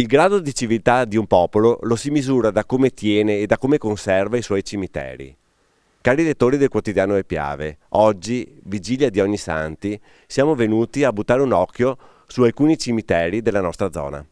Il grado di civiltà di un popolo lo si misura da come tiene e da come conserva i suoi cimiteri. Cari lettori del quotidiano Le Piave, oggi, vigilia di Ognissanti, siamo venuti a buttare un occhio su alcuni cimiteri della nostra zona.